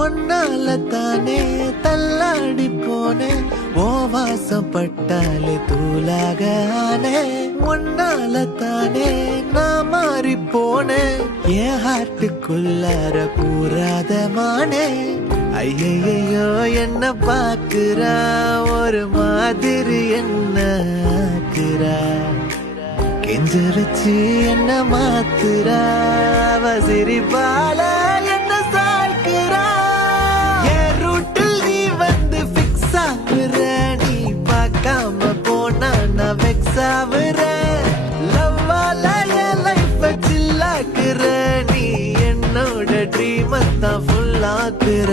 ஒன்னால தானே தள்ளாடி போனேன் ஓ வாசப்பட்டாலே தூளாக ஆனே ஒன்னால தானே நான் மாறி போனேன் என் ஹார்ட்டுக்குள்ளார கூறாத மானே ஐயையோ என்ன பாக்குறா ஒரு மாதிரி என்ன ஆக்குறா கெஞ்ச வச்சு என்ன மாத்துறா அவ சிரிப்பால என்ன சாய்க்கிறா என் ரூட்டில் நீ வந்து பிக்ஸ் ஆகுற நீ பார்க்காம போனா நான் வெக்ஸ் ஆகுற லவ்வால என் லைஃப் சில்லாக்குற நீ என்னோட ட்ரீம் தான் ஃபுல் ஆக்குற